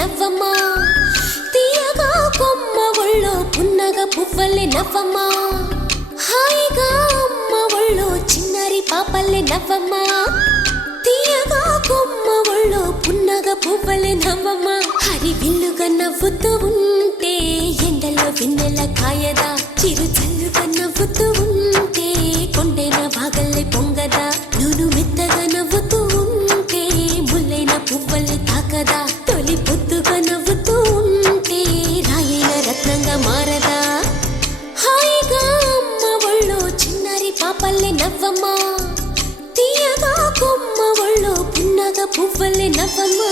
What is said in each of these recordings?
నవ్వమ్మా తీయగా కొమ్మ ఒళ్ళో పున్నగ పువ్వల్లే నవ్వమ్మా హాయిగా అమ్మ ఒళ్ళో చిన్నారి పాపల్లే నవ్వమ్మా తీయగా కొమ్మ ఒళ్ళో పున్నగ పువ్వల్లే నవ్వమ్మా హరి విల్లుగా నవ్వుతూ ఉంటే ఎండలో వెన్నెల కాయదా చిరు చల్లుగా నవ్వుతూ ఉంటే కొండైన వాగల్లే పొంగదా నూను మెత్తగా నవ్వుతూ ఉంటే ముల్లైన పువ్వల్లే తాకదా తొలి పొద్దుగా నవ్వుతూ ఉంటే రాయైన రత్నంగా మారదా హాయిగా అమ్మ ఒళ్ళో చిన్నారి పాపల్లే నవ్వమ్మా తీయగా కొమ్మ ఒళ్ళో పున్నగ పువ్వల్లే నవ్వమ్మా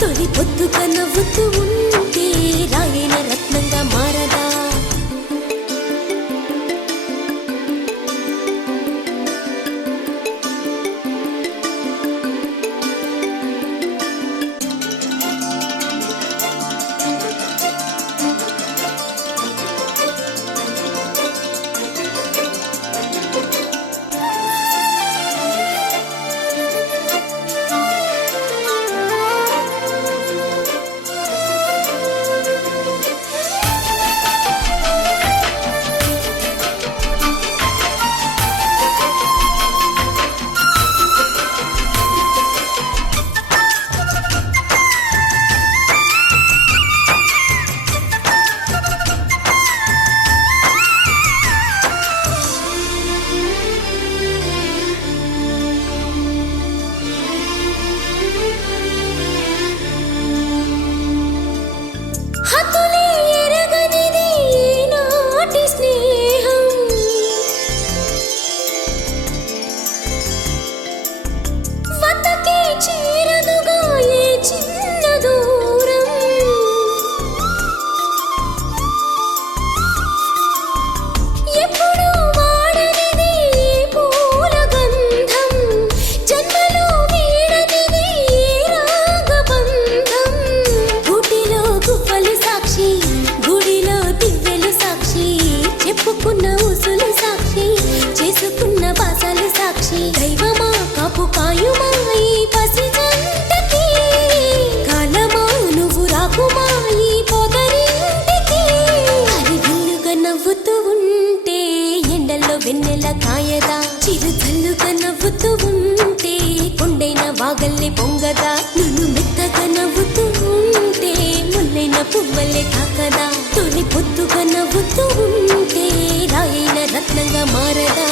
తొలి పొద్దుగా నవ్వుతూ ఉంటే రాయైన రత్నంగా మారదా వెన్నెల కాయదా చిరు చల్లుగా నవ్వుతూ ఉంటే కొండైన వాగల్లే పొంగదా నును మెత్తగా నవ్వుతూ ఉంటే ముల్లైన పువ్వల్లే తాకదా తొలి పొద్దుగా నవ్వుతూ ఉంటే రాయైన రత్నంగా మారదా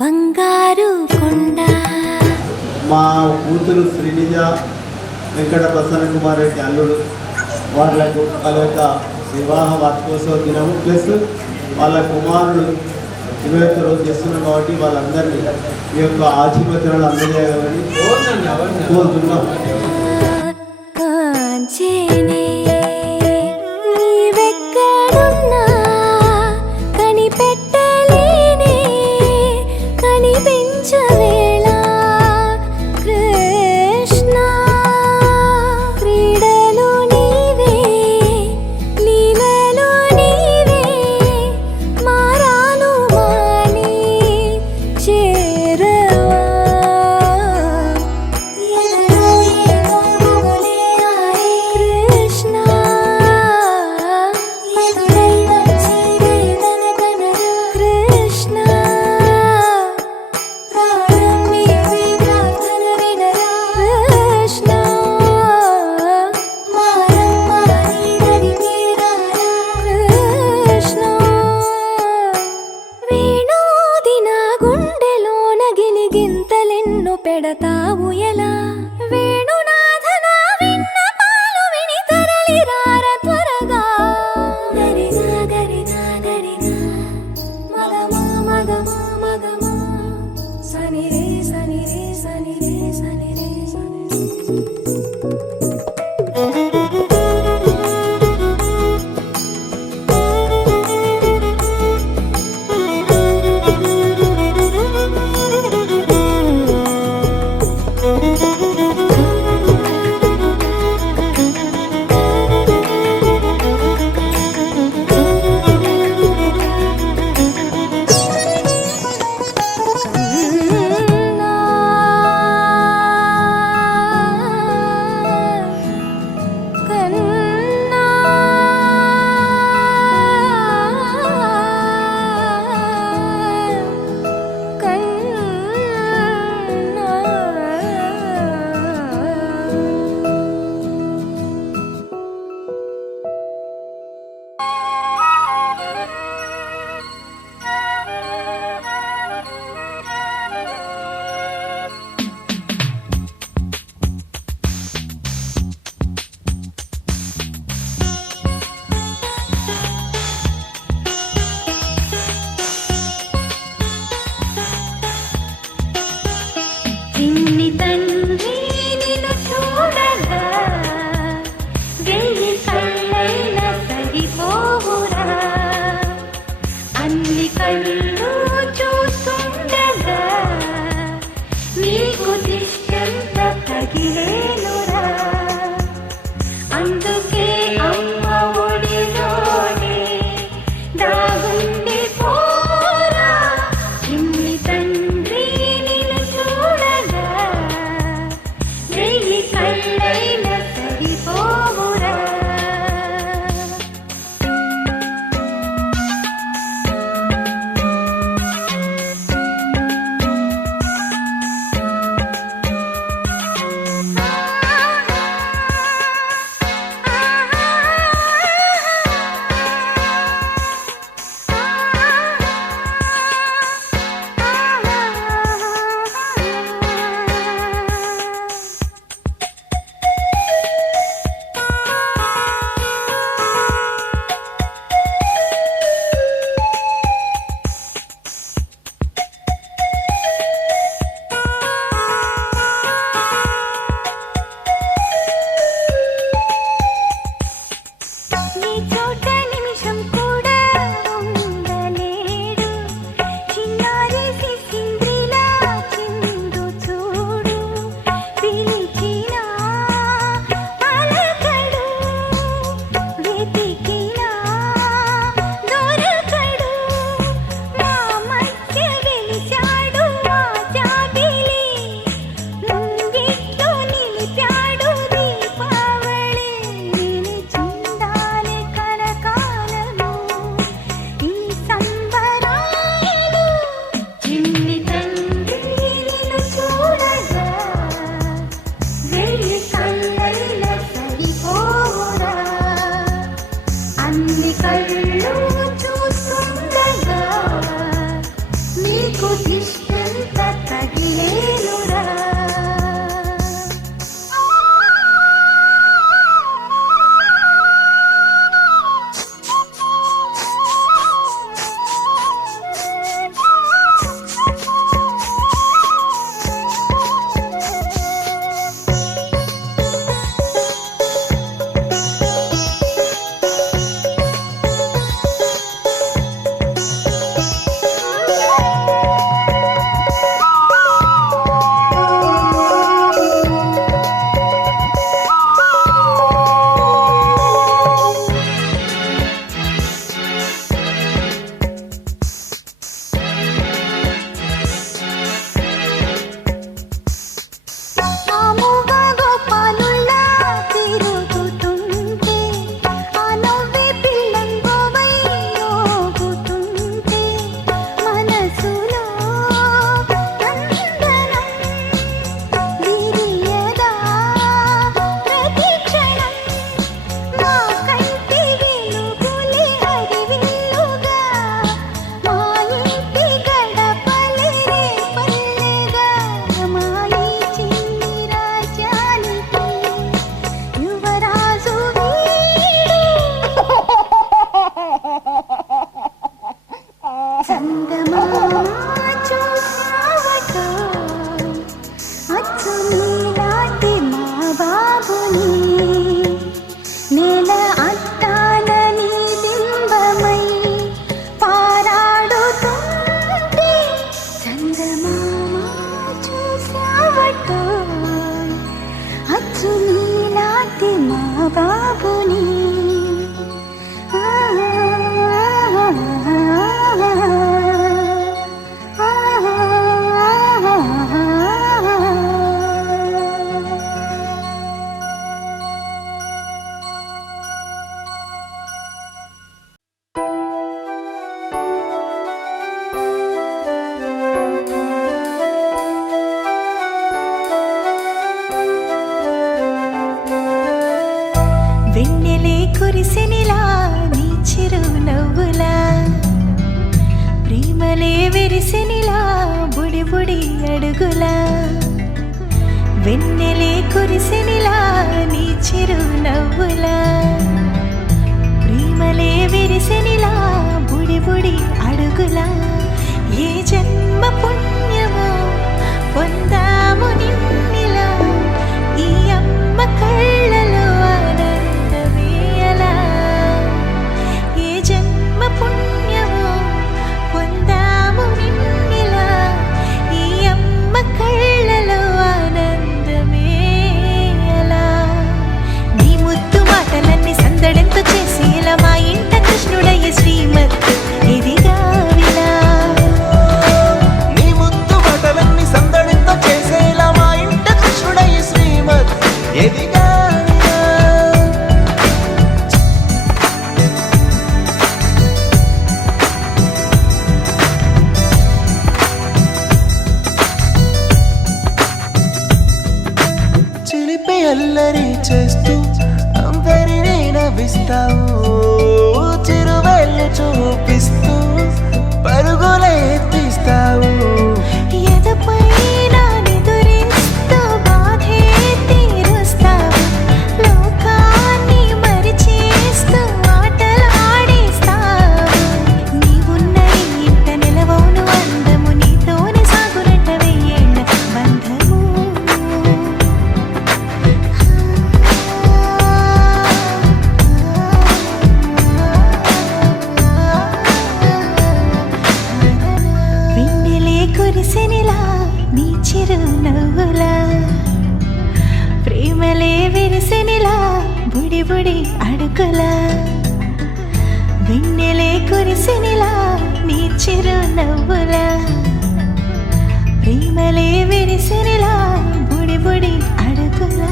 బంగారు కొండ మా కూతురు శ్రీనిజ వెంకట ప్రసన్న కుమార్ రెడ్డి అల్లుడు వాళ్ళ యొక్క వివాహ వార్షికోత్సవ దినము ప్లస్ వాళ్ళ కుమారుడు 21 రోజు చేస్తున్నాం కాబట్టి వాళ్ళందరినీ ఈ యొక్క ఆశీర్వచనాలు అందజేయాలని కోరుతున్నాం. కాంచేనే నీవెక్కడున్నా కనిపెట్టలేనే కనిపించవేళ కృష్ణ క్రీడలు నీవే లీలలు నీవే మారాను మాని చేరవా కృష్ణ కృష్ణ ప్రాణం నీవే ప్రార్థన వినరా కృష్ణ మారమ్మ నీ దరికి రారా కృష్ణ వేణోది నా గుండెలోన గిలిగింతలెన్ను పెడతావు ఎలా వేణునాథ నా విన్నపాలు విని తరలి రార త్వరగా గరిగా గరిగా గరిగా మగమా మగమా మగమా సని రే సని రే సని రే సని రే సని రే. కన్నా బాబుని వెన్నెలే కురిసెనిలా నీ చిరునవ్వులా ప్రేమలే విరిసెనిలా బుడి బుడి అడుగులా వెన్నెలే కురిసెనిలా నీ చిరునవ్వులా ప్రేమలే విరిసెనిలా బుడి బుడి అడుగులా ఏ జన్మ పుణ్యమో పొందాము నిన్నిలా ఈ అమ్మ కళ్ళలో ఆనందమేలా ఏ జన్మ పుణ్యమో పొందాము నిన్నిలా ఈ అమ్మ కళ్ళలో ఆనందమేలా నీ ముద్దు మాటలన్నీ సందడెంతో చేసేలా మా ఇంట కృష్ణుడయ్య శ్రీమత్ ఇదిగా విలా నీ ముద్దు మాటలన్నీ సందడితో చేసేలా మా ఇంట కృష్ణుడయ్య శ్రీమత్ ఎదిగా చిలిపి అల్లరి చేస్తూ అందరినీ నవ్విస్తావు చిరువెళ్ళు చూపిస్తూ పరుగులే ఎత్తిస్తావు ఎదపైన నిదురిస్తూ బాధే తీరుస్తావు లోకాన్ని మరిచేస్తూ ఆటలు ఆడిస్తావు నీవున్న ఈ ఇంట నిలవవును అందము నీతోనే సాగునట్ట వెయ్యేళ్ళ బంధము వెన్నెలే కురిసెనిలా నీ చిరునవ్వులా ప్రేమలే విరిసెనిలా బుడి బుడి అడుగులా వెన్నెలే కురిసెనిలా నీ చిరునవ్వులా ప్రేమలే విరిసెనిలా బుడి బుడి అడుగులా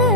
నా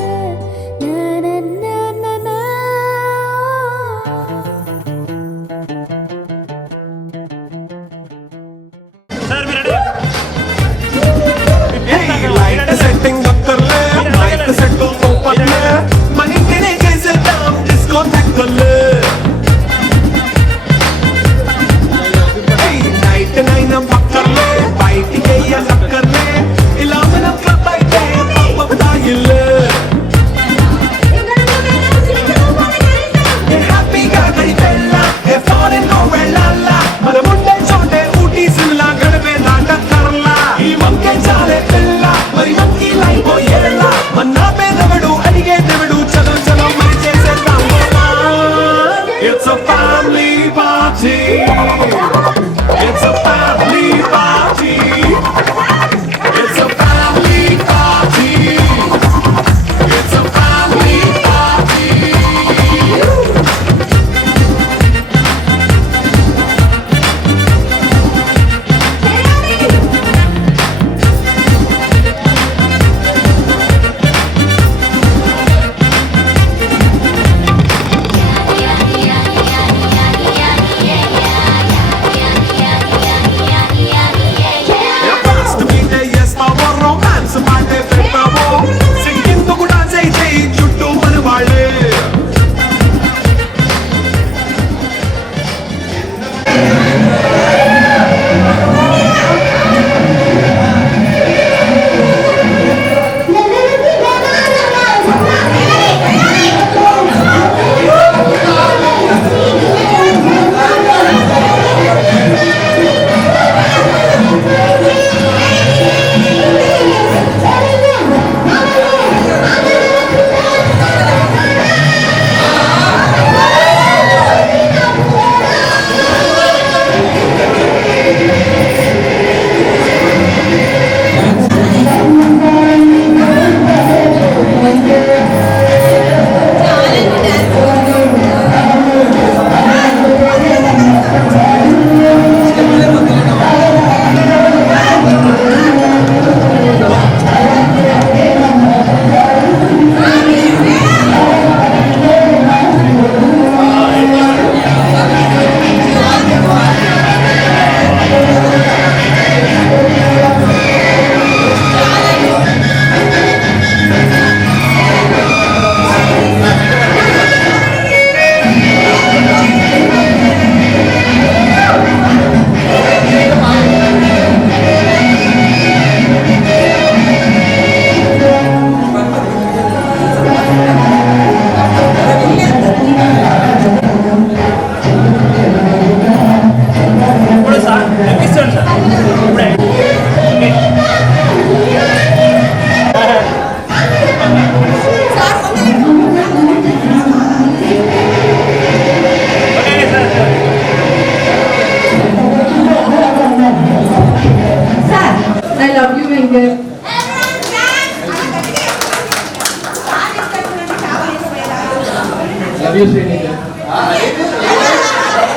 లవ్ యూ శ్రీనిధి.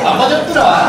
అమ్మ చెప్తున్నావా?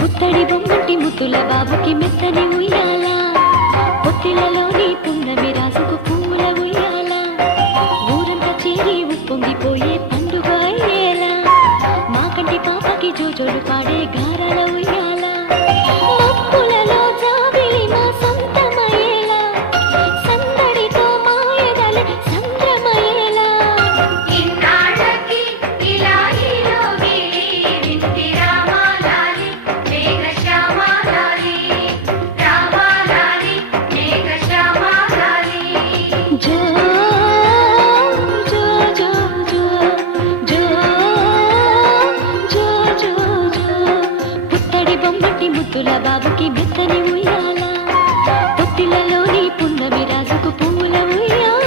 పుత్తడి బొమ్మటి ముద్దుల బాబుకి మెత్తని ఉయ్యాల, పొత్తిలలోని పున్నమి రాసుకు పూల ఉయ్యాల, ఊరంతా చేరి ఉప్పొంగిపోయే పండుగ అయ్యేలా, మా కంటి పాపకి జోజోలు పాడే గారాల ఉయ్యాల, మబ్బులలో జాబిలి మా సొంతమయ్యేలా, సందడితో మాయదలి సంద్రమయ్యేలా. ఇన్నాళ్ళకి ఇలా ఈలోగిలి వింటి రామాలాలి మేఘశ్యామాలాలి, రామాలాలి మేఘశ్యామాలాలి. జో జో జో జో జో జో జో జో పుత్తడి బొమ్మటి ముద్దుల బాబుకి మెత్తని ఉయ్యాల, పొత్తిలలోని పున్నమి రాజుకు పూల ఉయ్యాల.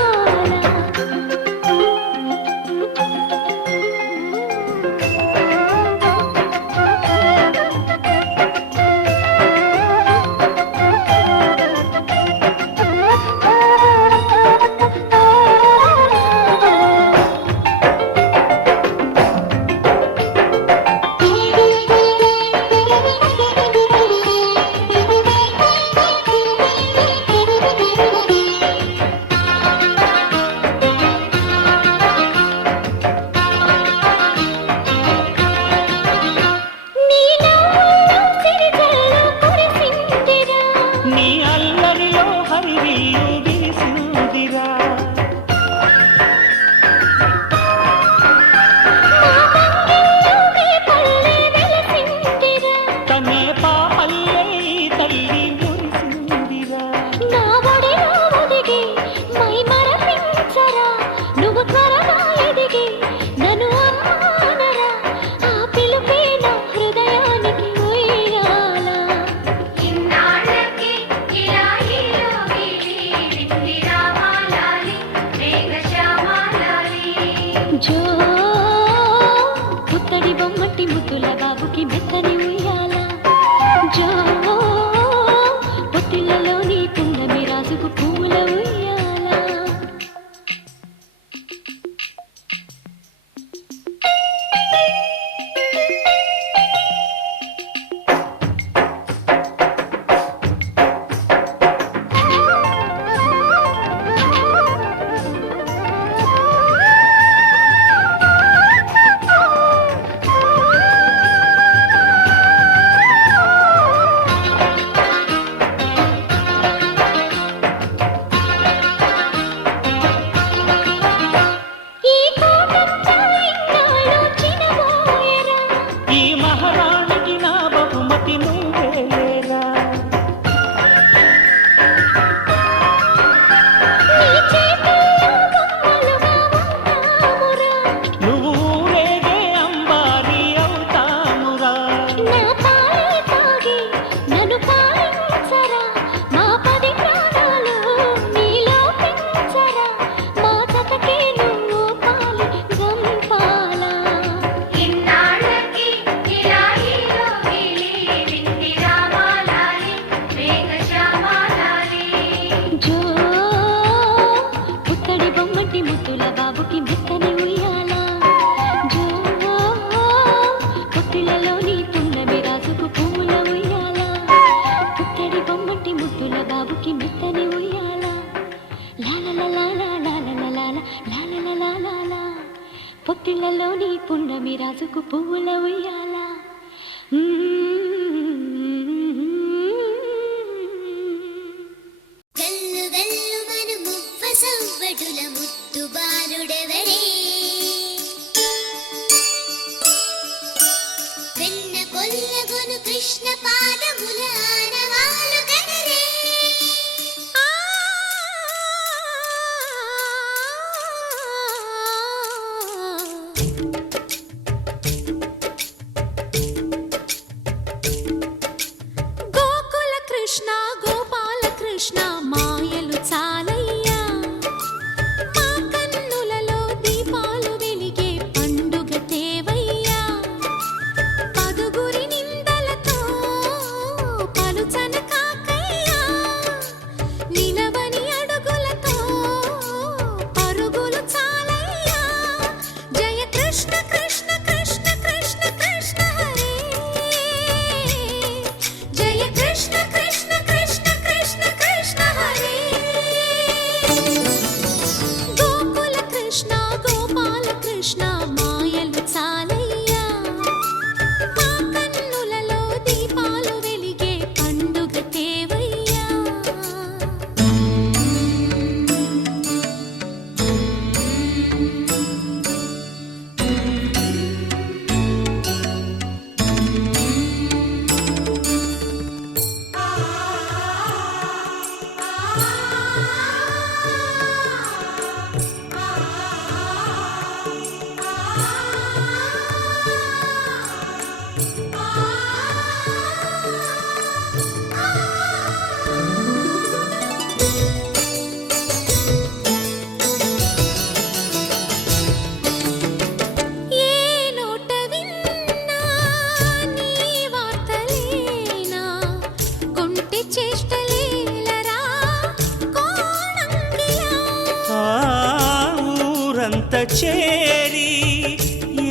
చేరి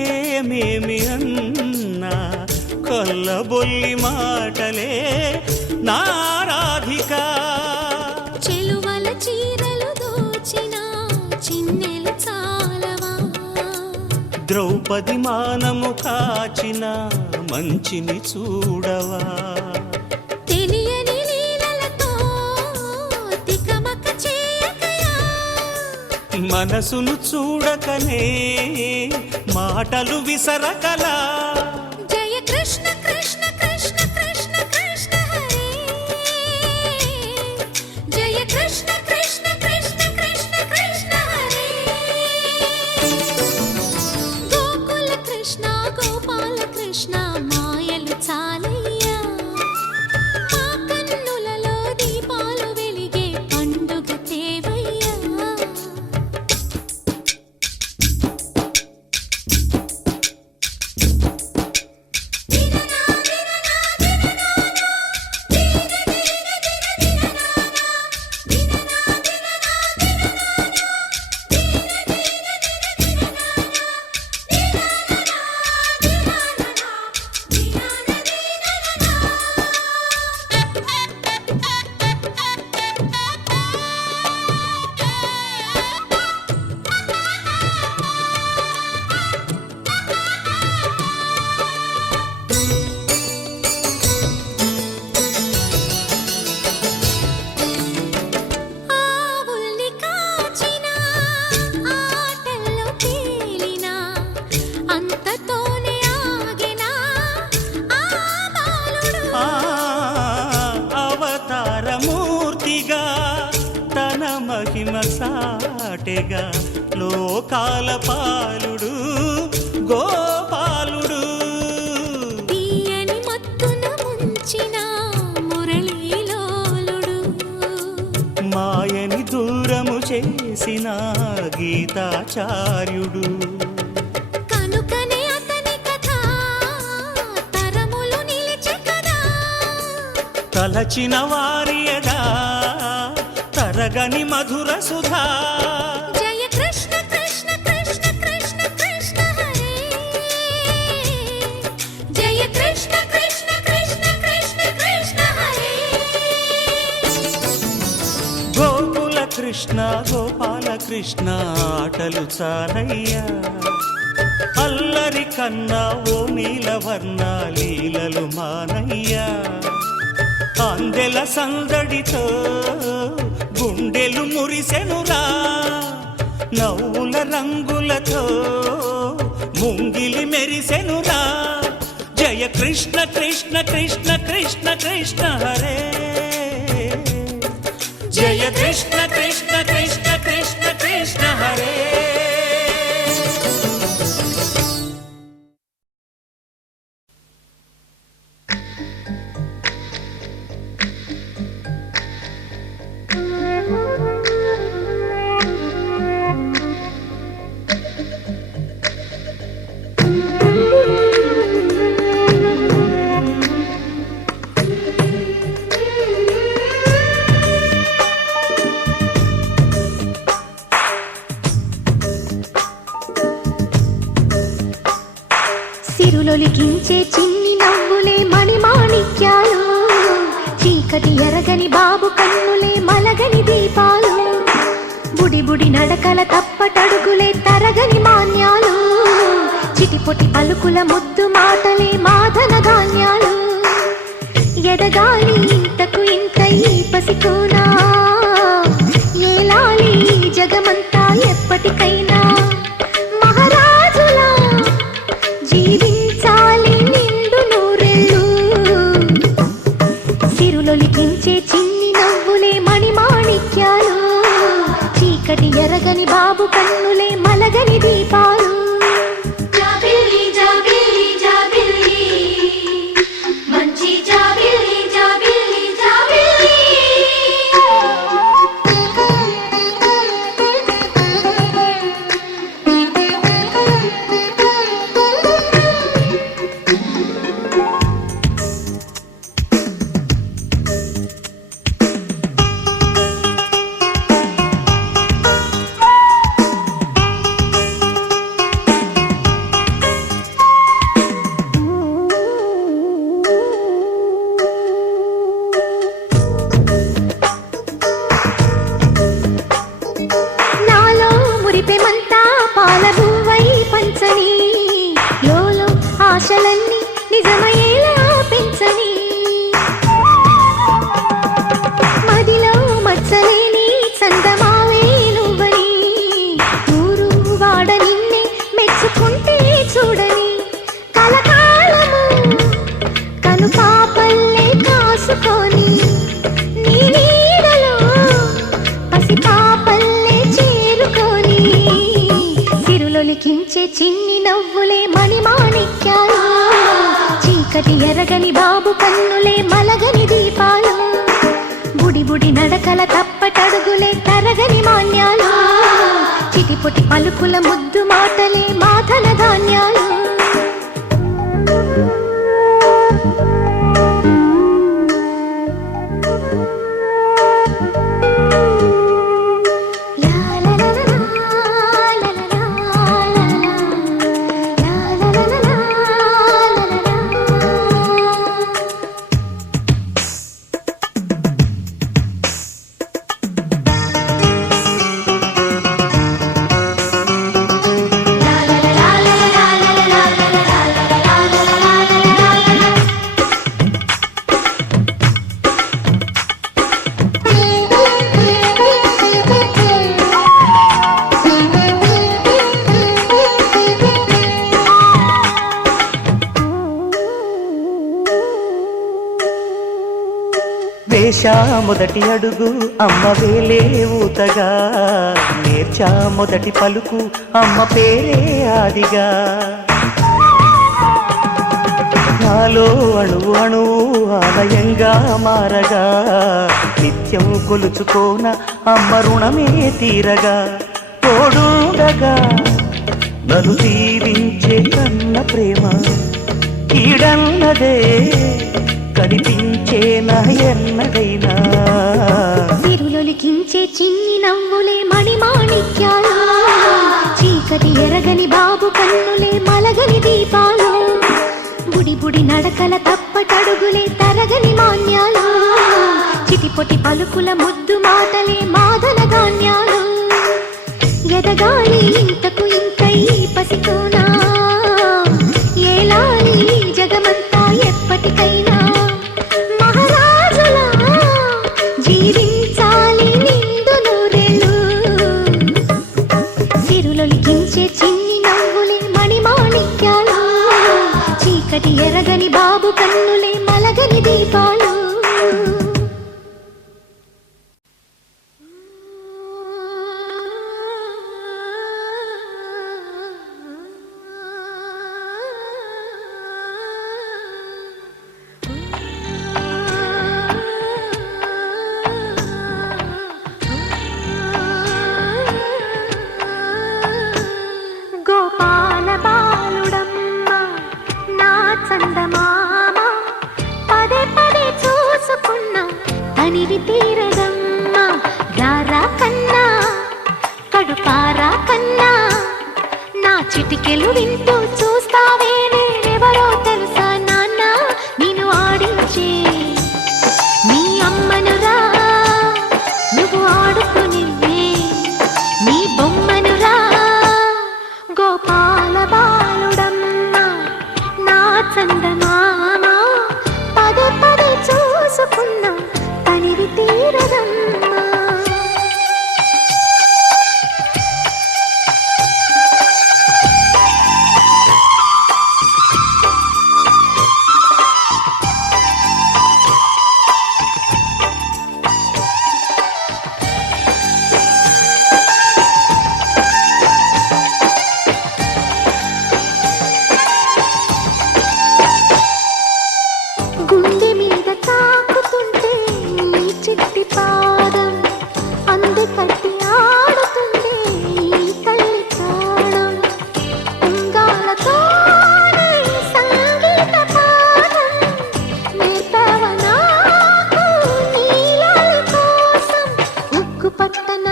ఏమేమి అన్నా కొల్లబొల్లి మాటలే నారాధిక. చెలువల చీరలు దోచిన చిన్నెలు చాలవా, ద్రౌపది మానము కాచిన మంచిని చూడవా, తెలియని లీలలతో తికమక చేయకయా, మనసును చూడకనే మాటలు విసరకలా. జయ కృష్ణ కృష్ణ కృష్ణ కృష్ణ కృష్ణ హరే, జయ కృష్ణ కృష్ణ కృష్ణ కృష్ణ కృష్ణ హరే. గోకుల కృష్ణ గోపాల కృష్ణ మాయలు చాలయ్యా, మా కన్నులలో దీపాలు వెలిగే పండుగ తేవయ్యా. ఆవుల్ని కాచిన ఆటల్లో తేలిన అంతతోనే ఆగిన ఆ బాలుడు, అవతారమూర్తిగా తన మహిమ సాటెగా లోకాల పాలుడు గోపాలుడు. తీయని మత్తున ముంచిన మురళీలోలుడు, మాయని దూరము చేసిన గీతాచార్యుడు. కనుకనే అతని కథ తరములు నిలిచె కదా, తలచిన వారియదా తరగని మధుర సుధా. జయ కృష్ణ కృష్ణ కృష్ణ కృష్ణ కృష్ణ హరే, జయ కృష్ణ కృష్ణ కృష్ణ కృష్ణ కృష్ణ హరే. గోకుల కృష్ణ గోపాల కృష్ణ ఆటలు చాలయ్యా, అల్లరి కన్నా ఓ నీలవర్ణ లీలలు మానయ్యా. అందెల సందడితో గుండెలు మురిసెనురా, నవ్వుల రంగులతో ముంగిలి మెరిసెనురా. జయ కృష్ణ కృష్ణ కృష్ణ కృష్ణ కృష్ణ హరే, జయ కృష్ణ కృష్ణ కృష్ణ కృష్ణ కృష్ణ హరే. సిరులొలికించే చిన్ని నవ్వులే మణిమాణిక్యాలు, చీకటి ఎరగని బాబు కన్నులే మలగని దీపాలు, బుడి బుడి నడకల తప్పటడుగులే తరగని మాన్యాలు, చిటిపొటి పలుకుల ముద్దు మాటలే మాధన ధాన్యాలు. ఎదగాలి ఇంతకు ఇంత ఈ పసికోనా, ఏలాలి జగమంతా ఎప్పటికైనా, మహారాజులా జీవించాలి నిండు నూరెళ్ళు. సిరులొలికించే చిన్ని నవ్వులే మణిమాణిక్యాలు, చీకటి ఎరగని బాబు కన్నులే మలగని దీపాలు. జాబిల్లి జాబిల్లి జాబిల్లి మంచి జాబిల్లి జాబిల్లి జాబిల్లి. ఎరగని బాబు కన్నులే మలగని దీపాలు బుడి బుడి నడకల తప్పటడుగులే తరగని మాన్యాలు చిటిపొటి పలుకుల ముద్దు మాటలే మాధన ధాన్యాలు వేశా మొదటి అడుగు అమ్మ వేలే ఊతగా నేర్చా మొదటి పలుకు అమ్మ పేరే ఆదిగా నాలో అణువు అణువు ఆలయంగా మారగా నిత్యం కొలుచుకోన అమ్మ రుణమే తీరగా తోడుండగా నన్ను దీవించే కన్న ప్రేమ కీడన్నదే కనిపించే నా ఎన్నడైనా సిరులొలికించే చిన్ని నవ్వులే మణిమాణిక్యాలు చీకటి ఎరగని బాబు కన్నులే మలగని దీపాలు బుడి బుడి నడకల తప్పటడుగులే తరగని మాన్యాలు చిటిపొటి పలుకుల ముద్దు మాటలే మాధన ధాన్యాలు ఎదగాలి ఇంతకు ఇంకై పసికోనా ఏలాలి జగమంతా ఎప్పటికైనా జీవించాలి నిండు నూరేళ్ళు సిరులొలికించే చిన్ని నవ్వులే మణిమాణిక్యాలు చీకటి ఎరగని బాబు కన్నులే మలగని దీపాలు గోపాల బాలుడమ్మ నా చందమామ పదే పదే చూసుకున్నా తనివి తీరదమ్మ రారా కన్నా కడుపారా కన్నా నా చిటికెలు వింటూ చూస్తావే నేనెవరో తెలుసా నాన్న నేను ఆడించే నీ అమ్మనురా నువ్వు ఆడుకుని నీ బొమ్మనురా గోపాల బాలుడమ్మ నా చందమామ పదే పదే చూసుకున్నా తనివి తీరదమ్మా గుండె మీద తాకుతుంటే నీ చిట్టి పాదం అంది కట్టి ఆడుతుంటే ఈ తల్లి ప్రాణం ఉంగాలతోనే సంగీత పాదం నేర్పవ నాకు నీలాలి కోసం ఉక్కు పట్టన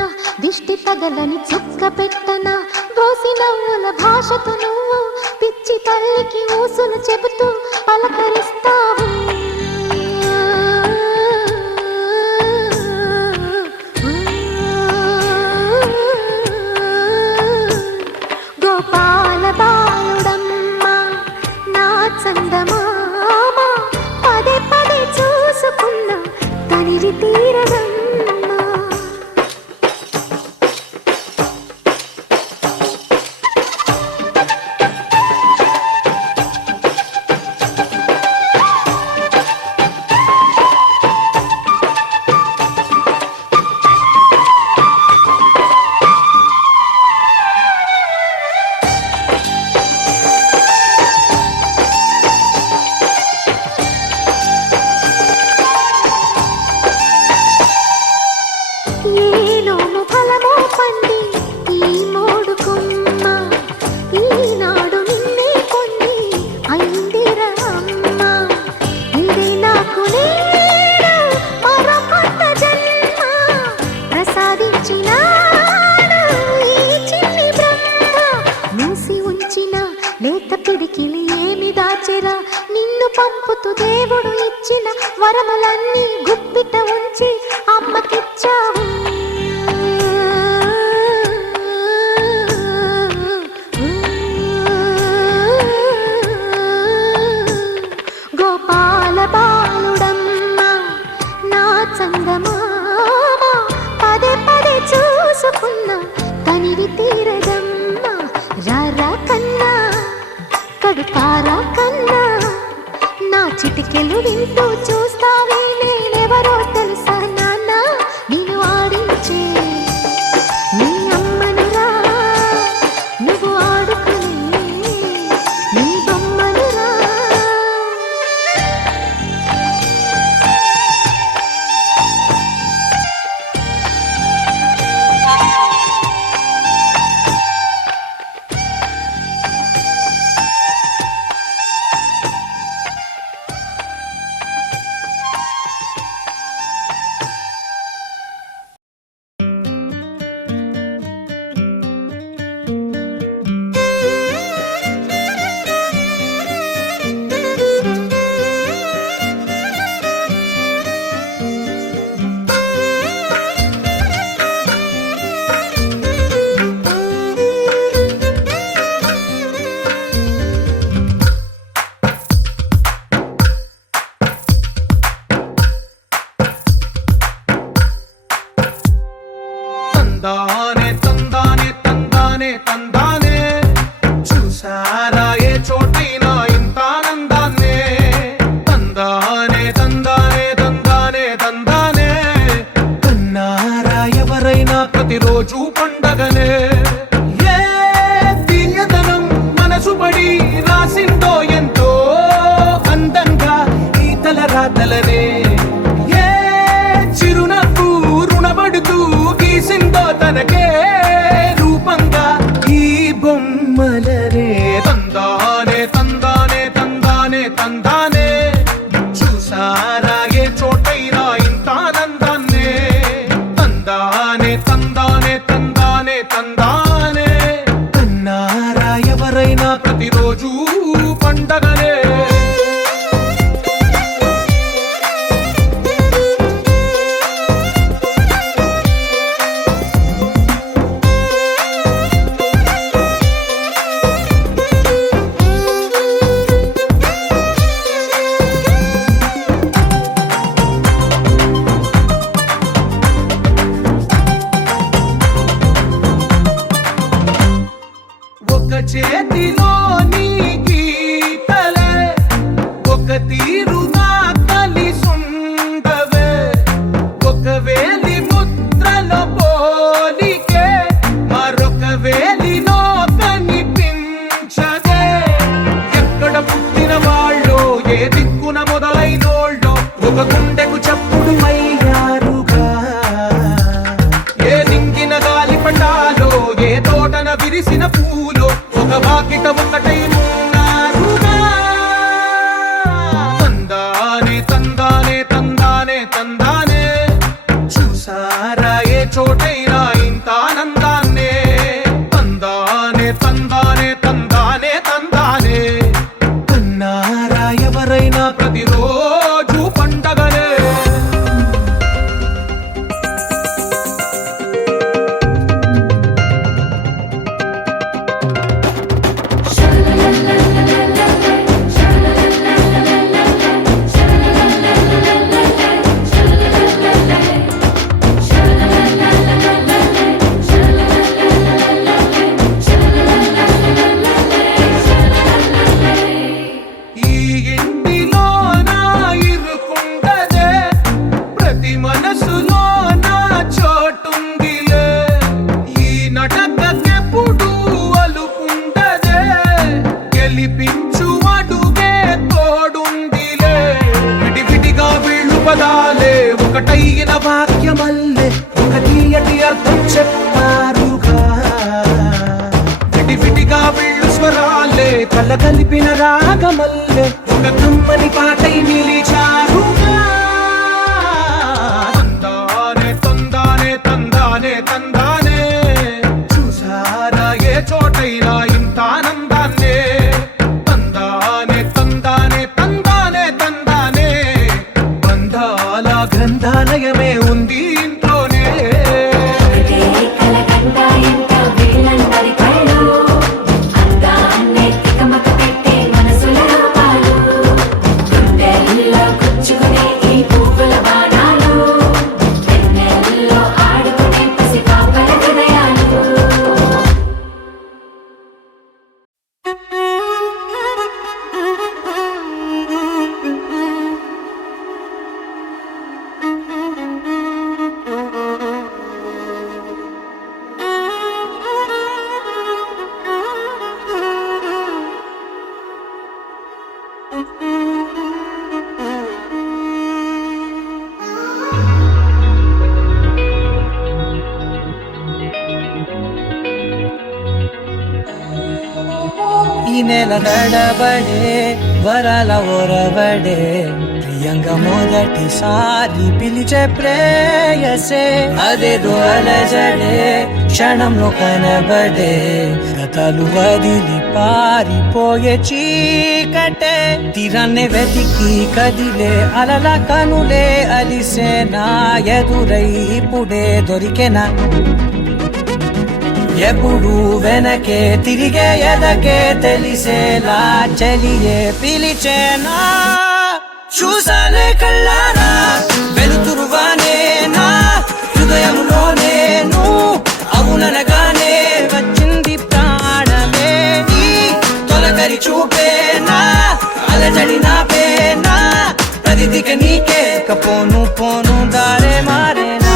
దిష్టి తగలని చుక్క పెట్టన దోసి నవ్వుల భాషతో నువ్వు పిచ్చి తల్లికి ఊసును చెబుతూ పలకరిస్తావు గోపాల బాలుడమ్మ నా చందమామ పదే పదే చూసుకున్నా తనివి తీరదమ్మా వరములన్నీ గుప్పిట ఉంచి అమ్మకిచ్చావు. గోపాల బాలుడమ్మ నా చందమామ పదే పదే చూసుకున్న తనివి తీరదమ్మ. రారా కన్నా కడుపారా కన్నా నా చిటికెలు వింటూ చూస్తావే నేనెవరో తెలుసా నాన్న. నేను ఆడించే నీ అమ్మనురా నువ్వు ఆడుకునే నీ బొమ్మనురా. తందానే తందానే తందానే తందానే చూసారా ఏ చోటైనా ఇంత ఆనందాన్నే. తందానే తందానే తందానే తందానే కన్నారా ఎవరైనా ప్రతిరోజు పండగనే. ఏ తీయదనం మనసు పడి రాసిందో ఎంతో అందంగా ఈ తల రాతలనే. ఏ చిరునవ్వు రుణపడుతూ గీసిందో తనకే రూపంగా ఈ బొమ్మలనే. తందానే తందానే తందానే తందానే చూసారా ఏ చోటైనా ఇంత ఆనందాన్నే. తందానే తందానే తందానే తందానే కన్నారా ఎవరైనా ప్రతిరోజు పండగనే. ఒక చేతిలో నీ గీతలే ఒక తీరుగా కలిసుండవే. ఒక వేలి ముద్రలో పోలికే మరొక వేలిలో కనిపించదే. ఎక్కడ పుట్టిన వాళ్ళో ఏ దిక్కున మొదలైనోళ్ళో ఒక గుండెకు చప్పుడు అయ్యారుగా. ఏ దింగిన గాలి పటాలో ఏ తోటన విరిసిన పూలో ఒక వాకిట ఒకటై ఉన్నారుగా. తందానే తందానే తందానే తందానే చూసారా ఏ చోటైనా ఇంత ఆనందాన్నే. తందానే తందానే తందానే తందానే కన్నారా ఎవరైనా ప్రతిరోజు పండగనే. ఈ ఇంటిలో నా ఇరుకుండదే ప్రతి మనసులో నా చోటుందిలే. ఈ నటకెప్పుడు అలుకుండదే గెలిపించు అడుగే తోడుందిలే. విడివిడిగా వీళ్ళు పదాలే ఒకటైన వాక్యమల్లే ఒక తీయటి అర్థం చెప్పారుగా. విడివిడిగా వీళ్ళు స్వరాలే కల కలిపిన రాగమల్లే ఒక కమ్మని పాటై నిలిచారుగా. తందానే తందానే తందానే తందానే చూసారా ఏ చోటైనా ఇంత ఆనందాన్నే. తందానే తందానే తందానే తందానే అంతా నయమే ఉంది ఇంట్లోనే ఒకటే కలగంట ఎంత వీళ్ళందరి కళ్ళు అందాన్నే తికమక పెట్టే మనసుల రూపాలు గుండెల్లో గుచ్చుకునే ఈ పువ్వుల బాణాలు వెన్నెల్లో ఆడుకునే పసిపాపల హృదయాలు ఈ నెల నడబడే వరాల ఒరబడే ప్రియంగా మొదటిసారి పిలిచే ప్రేయసే అదేదో అలజడే క్షణంలో కనబడే గతాలు వదిలి పారిపోయే చీకటే తీరాన్నే వెతికి కదిలే అలల కనులే అలిసే నా ఎదురై ఇప్పుడే దొరికెనా ఎప్పుడు వెనకే తిరిగే ఎదకే తెలిసేలా చెలియే పిలిచేనా చూసానే కళ్ళారా వెలుతురువానే నా హృదయంలోనే అవుననగానే వచ్చింది ప్రాణమే నీ తొలకరి చూపేనా అలజడి నా పేనా ప్రతిదిక నీకే పోను పోను దారే మారేనా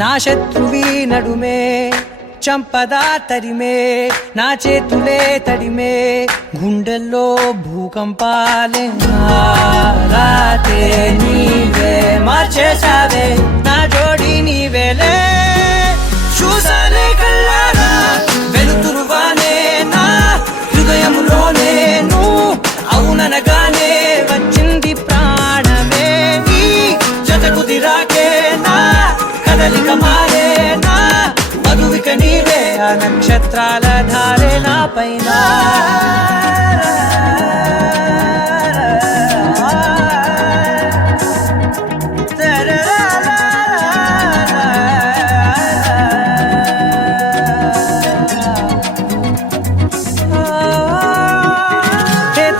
నా శత్రువి నడుమే చంపదా తరిమే నా చేతులే తడిమే గుండెల్లో భూకంపాలే రాతే నీవే మార్చేసావే నా జోడి నీవేలే చూసానే కళ్ళారా వెలుతురువానే నా హృదయంలోనే అవుననగానే వచ్చింది ప్రాణమే నీ జతకు దిరాకే నా కదలిక మారేనా మధువిక నీవే ఆ నక్షత్రాల ధారే నా పైన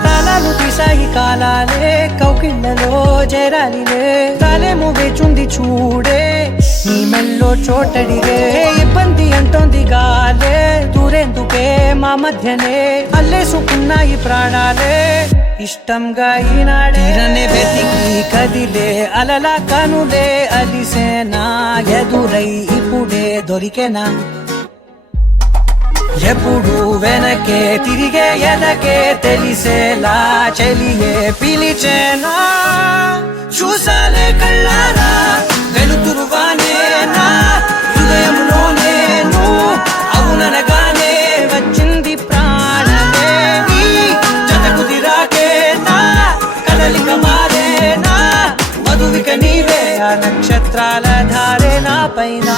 తాళాలు తీసాయి కాలాలే కౌకిళ్ళలో చేరాలిలే తాలేమో వేచుంది చూడే నీ మెల్లో చోటడిగే ఇబ్బంది అంటోంది గాలే దూరేందుకే మా మధ్యనే అల్లేసుకున్నాయి ప్రాణాలే ఇష్టంగా ఈనాడే వెతికి కదిలే అలలా కనులే అలిసేనా ఎదురై ఇప్పుడే దొరికెనా ఎప్పుడు వెనకే తిరిగే ఎదకే తెలిసేలా చెలియే పిలిచేనా చూసాలే కళ్ళారా వెలుతురువానే నా హృదయంలోనే అవుననగానే వచ్చింది ప్రాణమే నీ జతకు దిరాకే నా కదలిక మారేనా మధువిక నీవే ఆ నక్షత్రాల ధారే నా పైన